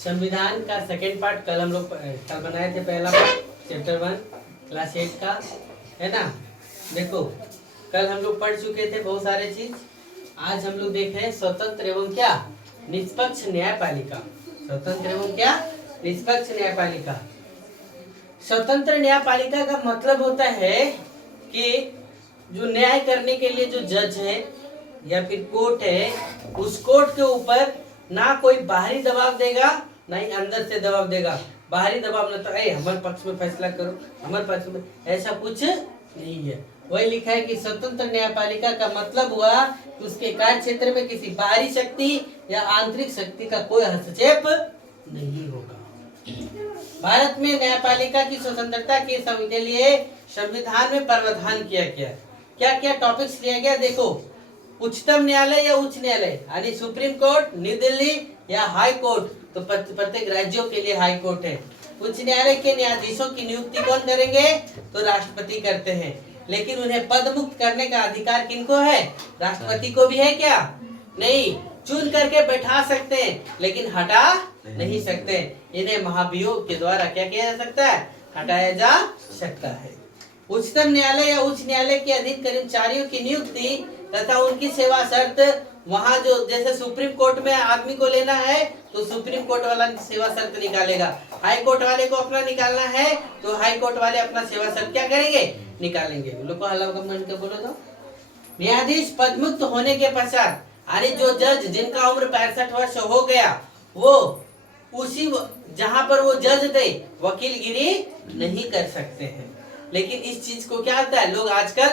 संविधान का second part कल हम लोग कल बनाए थे। पहला पार्ट चैप्टर 1 क्लास 8 का है ना। देखो कल हम लोग पढ़ चुके थे बहुत सारे चीज। आज हम लोग देख रहे हैं स्वतंत्र एवं क्या निष्पक्ष न्यायपालिका। स्वतंत्र एवं क्या निष्पक्ष न्यायपालिका। स्वतंत्र न्यायपालिका का मतलब होता है कि जो न्याय करने के लिए जो जज है या फिर कोर्ट है, उस कोर्ट के ऊपर ना कोई बाहरी दबाव देगा ना ही अंदर से दबाव देगा। बाहरी दबाव न तो हमारे पक्ष में फैसला करो, हमारे पक्ष में, ऐसा कुछ नहीं है। वही लिखा है कि स्वतंत्र न्यायपालिका का मतलब हुआ कि उसके कार्य क्षेत्र में किसी बाहरी शक्ति या आंतरिक शक्ति का कोई हस्तक्षेप नहीं होगा। भारत में न्यायपालिका की स्वतंत्रता के लिए संविधान में प्रावधान किया गया। क्या क्या टॉपिक्स लिया गया देखो। उच्चतम न्यायालय या उच्च न्यायालय यानी सुप्रीम कोर्ट, न्यू दिल्ली या हाई कोर्ट, तो प्रत्येक राज्यों के लिए हाई कोर्ट है। उच्च न्यायालय के न्यायाधीशों की नियुक्ति कौन करेंगे? तो राष्ट्रपति करते हैं। लेकिन उन्हें पद मुक्त करने का अधिकार किनको है? राष्ट्रपति को भी है क्या? नहीं, चुन करके बैठा सकते हैं लेकिन हटा नहीं सकते। इन्हें महाभियोग के द्वारा क्या किया जा सकता है? हटाया जा सकता है। उच्चतम न्यायालय या उच्च न्यायालय के अधीन कर्मचारियों की नियुक्ति तथा उनकी सेवा शर्त, वहाँ जो जैसे सुप्रीम कोर्ट में आदमी को लेना है तो सुप्रीम कोर्ट वाला सेवा शर्त निकालेगा, हाई कोर्ट वाले को अपना निकालना है तो हाई कोर्ट वाले अपना सेवा शर्त क्या करेंगे? निकालेंगे। लोग को हल्ला मन के बोलो तो। न्यायाधीश पदमुक्त होने के पश्चात यानी जो जज जिनका उम्र 65 वर्ष हो गया वो उसी जहाँ पर वो जज थे वकीलगिरी नहीं कर सकते हैं। लेकिन इस चीज को क्या होता है, लोग आजकल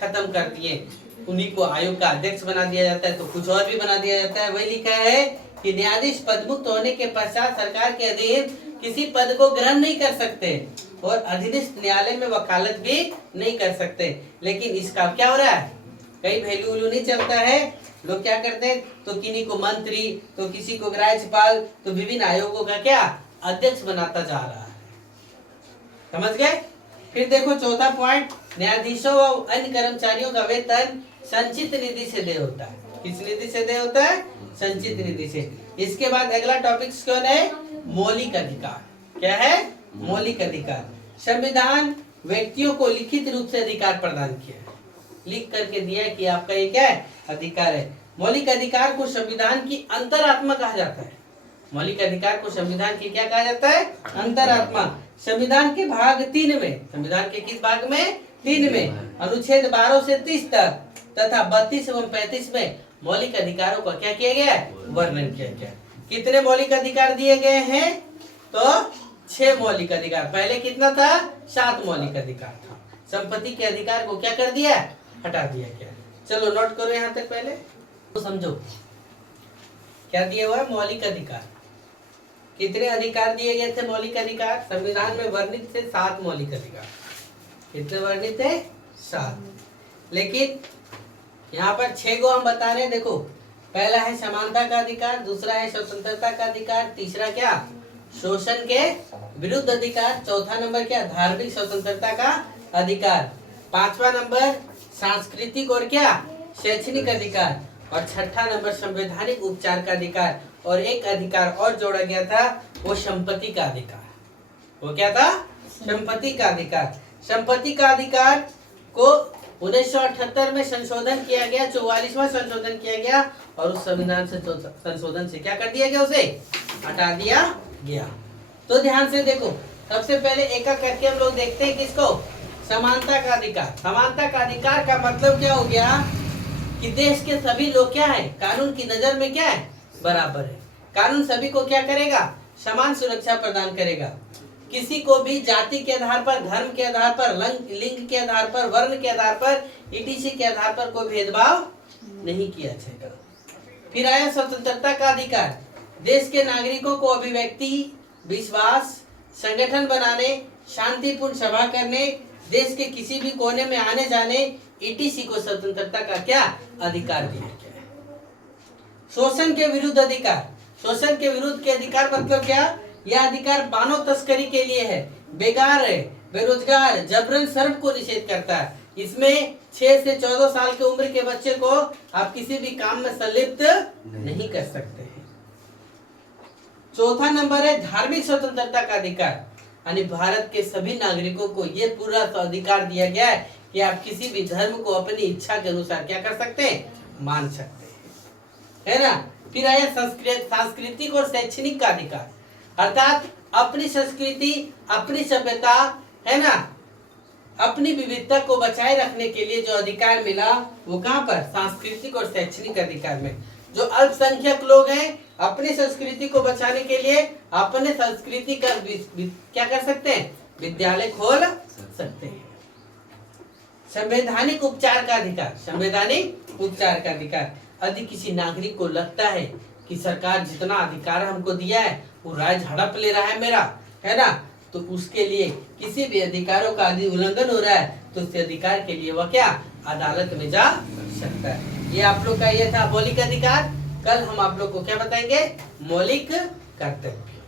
खत्म कर दिए। उन्हीं को आयोग का अध्यक्ष बना दिया जाता है तो कुछ और भी बना दिया जाता है। वही लिखा है कि न्यायाधीश पदमुक्त होने के पश्चात सरकार के अधीन किसी पद को ग्रहण नहीं कर सकते और अधीनस्थ न्यायालय में वकालत भी नहीं कर सकते। लेकिन इसका क्या हो रहा है, कई वैल्यू नहीं चलता है। लोग क्या करते हैं, तो किन्हीं को मंत्री, तो किसी को राज्यपाल, तो विभिन्न आयोगों का क्या अध्यक्ष बनाता जा रहा है। समझ गए? फिर देखो चौथा पॉइंट, न्यायाधीशों व अन्य कर्मचारियों का वेतन संचित निधि से देय होता है। किस निधि से देय होता है? संचित निधि से। इसके बाद अगला टॉपिक कौन है? मौलिक अधिकार। क्या है? मौलिक अधिकार। संविधान व्यक्तियों को लिखित रूप से अधिकार प्रदान किया है, लिख करके दिया कि आपका ये क्या है? अधिकार है। मौलिक अधिकार को संविधान की अंतरात्मा कहा जाता है। मौलिक अधिकार को संविधान की क्या कहा जाता है? अंतरात्मा। संविधान के भाग 3 में, संविधान के किस भाग में? 3 में, अनुच्छेद 12 से 30 तक तथा 32 एवं 35 में मौलिक अधिकारों का क्या किया गया है? वर्णन किया गया। कितने मौलिक अधिकार दिए गए हैं? तो 6 मौलिक अधिकार। पहले कितना था? 7 मौलिक अधिकार था। संपत्ति के अधिकार को क्या कर दिया? हटा दिया गया। चलो नोट करो यहाँ तक, पहले तो समझो क्या दिया हुआ है? मौलिक अधिकार। कितने अधिकार दिए गए थे? मौलिक अधिकार संविधान में वर्णित थे 7 मौलिक अधिकार। कितने वर्णित थे? 7। लेकिन यहाँ पर 6 को हम बता रहे हैं। देखो, पहला है समानता का अधिकार, दूसरा है स्वतंत्रता का अधिकार, तीसरा क्या? शोषण के विरुद्ध अधिकार, चौथा नंबर क्या? धार्मिक स्वतंत्रता का अधिकार, 5वां नंबर सांस्कृतिक और क्या? शैक्षणिक अधिकार, और 6ठा नंबर संवैधानिक उपचार का अधिकार। और एक अधिकार और जोड़ा गया था, वो संपत्ति का अधिकार। वो क्या था? संपत्ति का अधिकार। संपत्ति का अधिकार को 1978 में संशोधन किया गया, 44वां संशोधन किया गया और उस संविधान से संशोधन से क्या कर दिया गया? उसे हटा दिया गया। तो ध्यान से देखो, सबसे पहले एक एक करके हम लोग देखते हैं किसको? समानता का अधिकार। समानता का अधिकार का मतलब क्या हो गया कि देश के सभी लोग क्या है? कानून की नजर में क्या है? बराबर है। कानून सभी को क्या करेगा? समान सुरक्षा प्रदान करेगा। किसी को भी जाति के आधार पर, धर्म के आधार पर, लिंग के आधार पर, वर्ण के आधार पर, ईटीसी के आधार पर कोई भेदभाव नहीं किया जाएगा। फिर आया स्वतंत्रता का अधिकार। देश के नागरिकों को अभिव्यक्ति, विश्वास, संगठन बनाने, शांतिपूर्ण सभा करने, देश के किसी भी कोने में आने जाने, ईटीसी को स्वतंत्रता का क्या अधिकार दिया गया है। शोषण के विरुद्ध अधिकार। शोषण के विरुद्ध के अधिकार मतलब क्या? यह अधिकार मानव तस्करी के लिए है, बेकार है, बेरोजगार, जबरन श्रम को निषेध करता है। इसमें 6 से 14 साल की उम्र के बच्चे को आप किसी भी काम में संलिप्त नहीं कर सकते हैं। चौथा नंबर है धार्मिक स्वतंत्रता का अधिकार, यानी भारत के सभी नागरिकों को ये पूरा अधिकार दिया गया है कि आप किसी भी धर्म को अपनी इच्छा के अनुसार क्या कर सकते हैं, मान सकते हैं, है ना। फिर आया सांस्कृतिक और शैक्षणिक का अधिकार, अर्थात अपनी संस्कृति, अपनी सभ्यता, है ना, अपनी विविधता को बचाए रखने के लिए जो अधिकार मिला वो कहाँ पर, सांस्कृतिक और शैक्षणिक अधिकार में। जो अल्पसंख्यक लोग हैं अपनी संस्कृति को बचाने के लिए अपने संस्कृति का क्या कर सकते हैं, विद्यालय खोल सकते हैं। संवैधानिक उपचार का अधिकार, संवैधानिक उपचार का अधिकार, यदि किसी नागरिक को लगता है कि सरकार जितना अधिकार हमको दिया है वो राज हड़प ले रहा है मेरा, है ना, तो उसके लिए किसी भी अधिकारों का यदि उल्लंघन हो रहा है तो उस अधिकार के लिए वह क्या, अदालत में जा सकता है। ये आप लोग का ये था मौलिक अधिकार। कल हम आप लोग को क्या बताएंगे, मौलिक कर्तव्य।